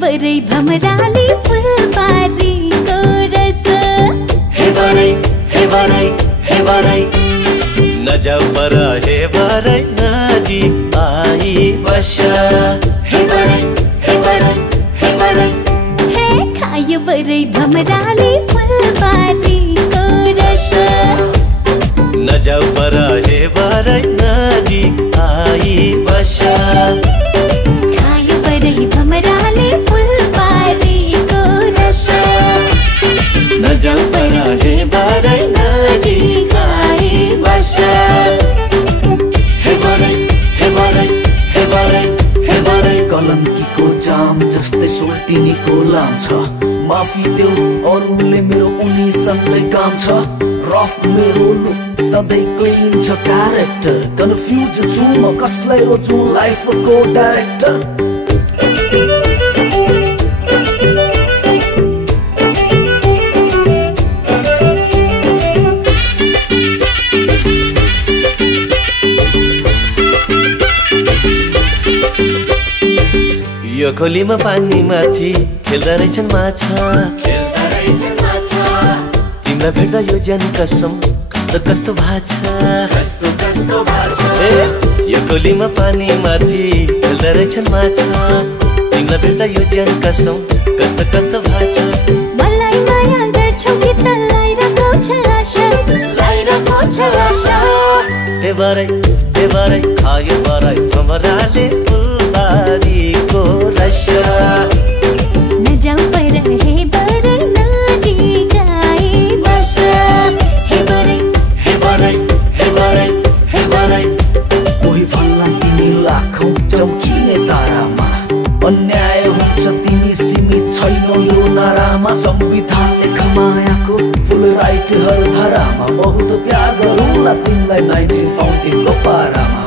बरै भमराले फुलबारीको रस। हे बरै नजाऊ पर हे बरै नजिक आई बस। हे बरै हे खायो बरै भमराले फुलबारीको रस। नजाऊ पर हे बरै नजिक आई बस। खायो बरै भमराले फुलबारीको रस। नजाऊ पर हे बरै नजिक आई बस। कलङ्कीको जाम जस्तै सोल्टिनीको लाम छ। माफी देऊ अरूले मेरो उनीसँगै काम छ। रफ मेरो लुक सधैँ क्लिन छ क्यारेक्टर। कन्फ्युज छु म कसलाई रोज्नु लाइफको डाइरेक्टर। यो खोलीमा पानी माथि खेल्दा रहेछन् माछा। तिमीलाई भेट्दा यो ज्यान कसम कस्तो कस्तो भाछा। यो खोलीमा पानी माथि खेल्दा रहेछन् माछा। तिमीलाई भेट्दा यो ज्यान कसम कस्तो कस्तो भाछा। मलाई माया गर्छौ कि तँलाई रहेको छ आशा। हे बरै खायो बरै भमराले फुलबारीको रस। नजाऊ पर हे बरै नजिक आई बस। हे बरै कोही भन्ला तिमी लाखौँ चम्किने तारामा। अन्याय हुन्छ तिमी सीमित छैनौ यो नारामा। संविधानले खमायाको फुल राइट हर धारामा। बहुत प्यार गरौँला तिमीलाई 1914 को पारामा।